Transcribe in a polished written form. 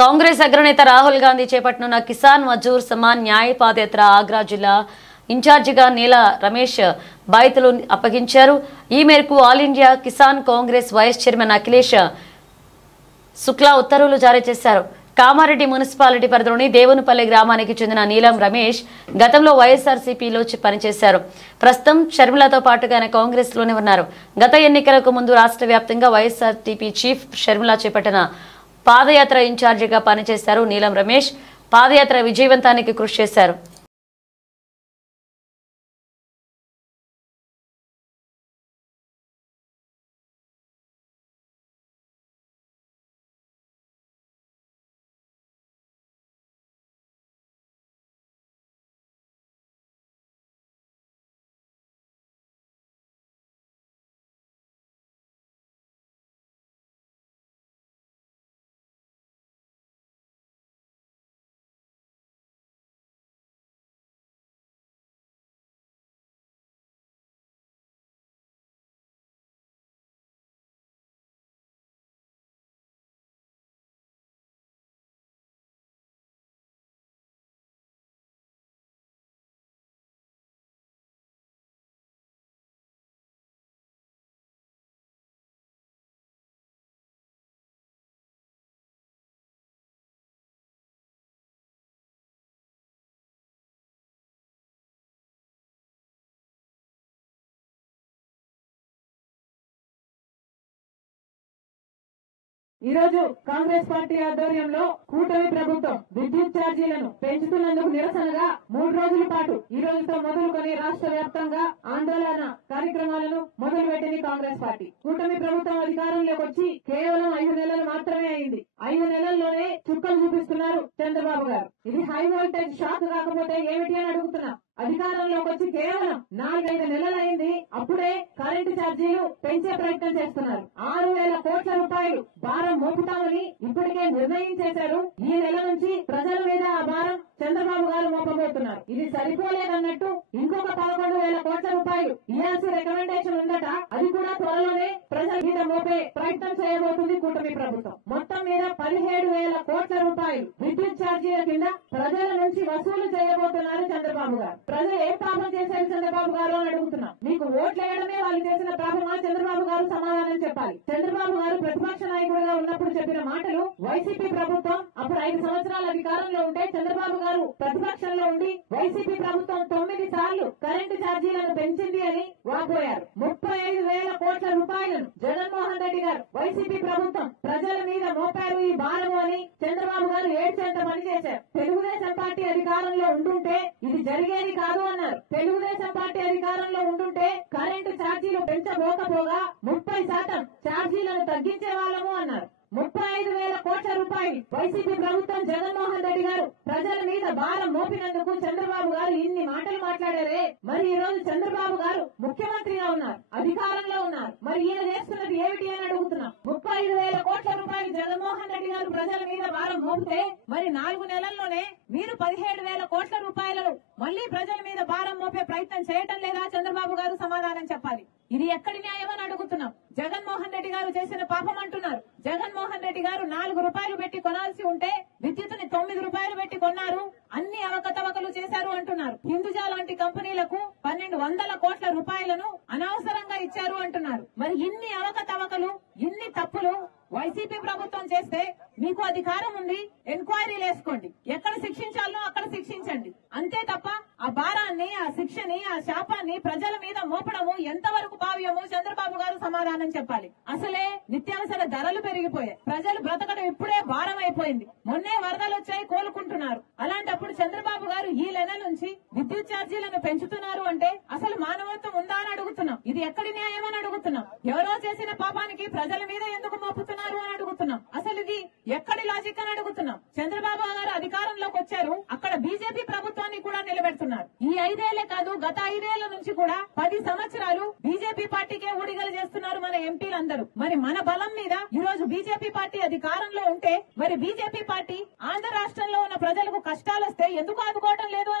కాంగ్రెస్ అగ్రనేత రాహుల్ గాంధీ చేపట్టనున్న కిసాన్ మజూర్ సమాన్ న్యాయ పాదయాత్ర ఆగ్రా జిల్లా ఇన్ఛార్జిగా నీల రమేష్ బాధ్యతలు అప్పగించారు. ఈ మేరకు All India Kisan Congress vice chairman Akhilesh Shukla ఉత్తర్వులు జారీ చేశారు. కామారెడ్డి మున్సిపాలిటీ పరిధిలోని దేవునిపల్లి గ్రామానికి చెందిన నీలం రమేష్ గతంలో వైఎస్ఆర్సీపీలో పనిచేశారు. ప్రస్తుతం షర్మిలతో పాటుగా ఆయన కాంగ్రెస్ లోనే ఉన్నారు. గత ఎన్నికలకు ముందు రాష్ట్ర వ్యాప్తంగా వైఎస్ఆర్సీపీ చీఫ్ షర్మిల చేపట్టిన పాదయాత్ర ఇన్ఛార్జిగా పనిచేశారు. నీలం రమేష్ పాదయాత్ర విజయవంతానికి కృషి చేశారు. ఈ రోజు కాంగ్రెస్ పార్టీ ఆధ్వర్యంలో కూటమి ప్రభుత్వం విద్యుత్ ఛార్జీలను పెంచుతున్నందుకు నిరసనగా 3 రోజుల పాటు ఈ రోజుతో మొదలుకొని రాష్ట్ర వ్యాప్తంగా ఆందోళన కార్యక్రమాలను మొదలుపెట్టింది కాంగ్రెస్ పార్టీ. కూటమి ప్రభుత్వం అధికారంలోకి వచ్చి కేవలం 5 నెలలు మాత్రమే అయింది. 5 నెలల్లోనే చుక్కలు చూపిస్తున్నారు చంద్రబాబు గారు. ఇది హై వోల్టేజ్ షాక్ కాకపోతే ఏమిటి అని అడుగుతున్నా. అధికారంలోకి వచ్చి కేవలం 4-5 నెలలు అయింది. అప్పుడే కరెంటు ఛార్జీలు పెంచే ప్రయత్నం చేస్తున్నారు. 6,000 కోట్ల రూపాయలు భారం మోపుతామని ఇప్పటికే నిర్ణయం చేశారు. ఈ నెల నుంచి ప్రజల మీద ఆ భారం చంద్రబాబు గారు మోపబోతున్నారు. ఇది సరిపోలేదన్నట్టు ఇంకొక 11,000 కోట్ల రూపాయలు ఇవ్వాల్సిన రికమెండేషన్ ఉందట. అది కూడా త్వరలోనే ప్రజల మీద మోపే ప్రయత్నం చేయబోతుంది కూటమి ప్రభుత్వం. మొత్తం మీద 17,000 కోట్ల రూపాయలు విద్యుత్ ఛార్జీల కింద ప్రజల నుంచి వసూలు చేయబోతున్నారు చంద్రబాబు గారు. ప్రజలు ఏం పాపం చేశారు చంద్రబాబు గారు అని అడుగుతున్నాం. మీకు ఓట్లు వేయడమే వాళ్ళు చేసిన పాపమా? చంద్రబాబు గారు సమాధానం చెప్పాలి. చంద్రబాబు గారు ప్రతిపక్ష నాయకుడిగా ఉన్నప్పుడు చెప్పిన మాటలు వైసీపీ ప్రభుత్వం అప్పుడు 5 సంవత్సరాల అధికారంలో ఉంటే చంద్రబాబు గారు ప్రతిపక్షంలో ఉండి వైసీపీ ప్రభుత్వం 9 సార్లు కరెంటు ఛార్జీలను పెంచింది అని వాపోయారు. 35,000 కోట్ల రూపాయలను జగన్మోహన్ రెడ్డి గారు వైసీపీ ప్రభుత్వం ప్రజల మీద మోపారు ఈ భారము అని చంద్రబాబు గారు ఏడ్చేంత పని చేశారు. తెలుగుదేశం పార్టీ అధికారంలో ఉంటుంటే ఇది జరిగేది కాదు అన్నారు. తెలుగుదేశం పార్టీ అధికారంలో ఉంటుంటే కరెంటు ఛార్జీలు పెంచబోకపోగా 30% ఛార్జీలను తగ్గించే వాళ్ళము అన్నారు. 35,000 కోట్ల రూపాయలు వైసీపీ ప్రభుత్వం జగన్మోహన్ రెడ్డి గారు ప్రజల మీద భారం మోపినందుకు చంద్రబాబు గారు ఇన్ని మాటలు మాట్లాడారే. మరి ఈ రోజు చంద్రబాబు గారు ముఖ్యమంత్రిగా ఉన్నారు, అధికారంలో ఉన్నారు. మరి ఈయన చేస్తున్నది ఏమిటి అని అడుగుతున్నాం. 35,000 కోట్ల రూపాయలు జగన్మోహన్ రెడ్డి గారు ప్రజల మీద భారం మోపితే మరి 4 నెలల్లోనే మీరు 17,000 కోట్ల రూపాయలను మళ్లీ ప్రజల మీద భారం మోపే ప్రయత్నం చేయటం లేదా? చంద్రబాబు గారు సమాధానం చెప్పాలి. ఇది ఎక్కడి న్యాయం అని అడుగుతున్నాం. జగన్మోహన్ రెడ్డి గారు చేసిన పాపం అంటున్నారు. జగన్మోహన్ రెడ్డి గారు 4 రూపాయలు పెట్టి కొనాల్సి ఉంటే విద్యుత్తుని 9 రూపాయలు పెట్టి కొన్నారు. అన్ని అవకతవకలు చేశారు అంటున్నారు. హిందూజా లాంటి కంపెనీలకు 1,200 కోట్ల రూపాయలను అనవసరంగా ఇచ్చారు అంటున్నారు. మరి ఇన్ని అవకతవకలు, ఇన్ని తప్పులు వైసీపీ ప్రభుత్వం చేస్తే మీకు అధికారం ఉంది, ఎంక్వైరీలు వేసుకోండి. ఎక్కడ శిక్షించాలో అక్కడ శిక్షించండి. అంతే తప్ప ఆ భారాన్ని, ఆ శిక్షని, ఆ శాపాన్ని ప్రజల మీద మోపడము ఎంతవరకు భావ్యము? చంద్రబాబు గారు సమాధానం చెప్పాలి. అసలే నిత్యావసర ధరలు పెరిగిపోయాయి. ప్రజలు బ్రతకడం ఇప్పుడే భారం అయిపోయింది. మొన్నే వరదలు వచ్చాయి, కోలుకుంటున్నారు. అలాంటప్పుడు చంద్రబాబు గారు ఈ నెల నుంచి విద్యుత్ ఛార్జీలను పెంచుతున్నారు అంటే అసలు మానవత్వం ఉందా అని అడుగుతున్నాం. ఇది ఎక్కడి న్యాయం అని అడుగుతున్నాం. ఎవరో చేసిన పాపానికి ప్రజల మీద ఎందుకు మోపుతున్నారు అని అడుగుతున్నాం. అసలు ఇది ఎక్కడి లాజిక్ అని అడుగుతున్నాం. చంద్రబాబు గారు అధికారంలోకి వచ్చారు, అక్కడ బీజేపీ ప్రభుత్వాన్ని కూడా నిలబెడుతున్నారు. ఈ 5 ఏళ్లే కాదు, గత 5 ఏళ్ల నుంచి కూడా 10 సంవత్సరాలు బీజేపీ పార్టీకే ఊడిగలు చేస్తున్నారు మన ఎంపీలందరూ. మరి మన బలం మీద ఈ రోజు బీజేపీ పార్టీ అధికారంలో ఉంటే మరి బీజేపీ పార్టీ ఆంధ్ర రాష్ట్రంలో ఉన్న ప్రజలకు కష్టాలు వస్తే ఎందుకు ఆదుకోవడం లేదు?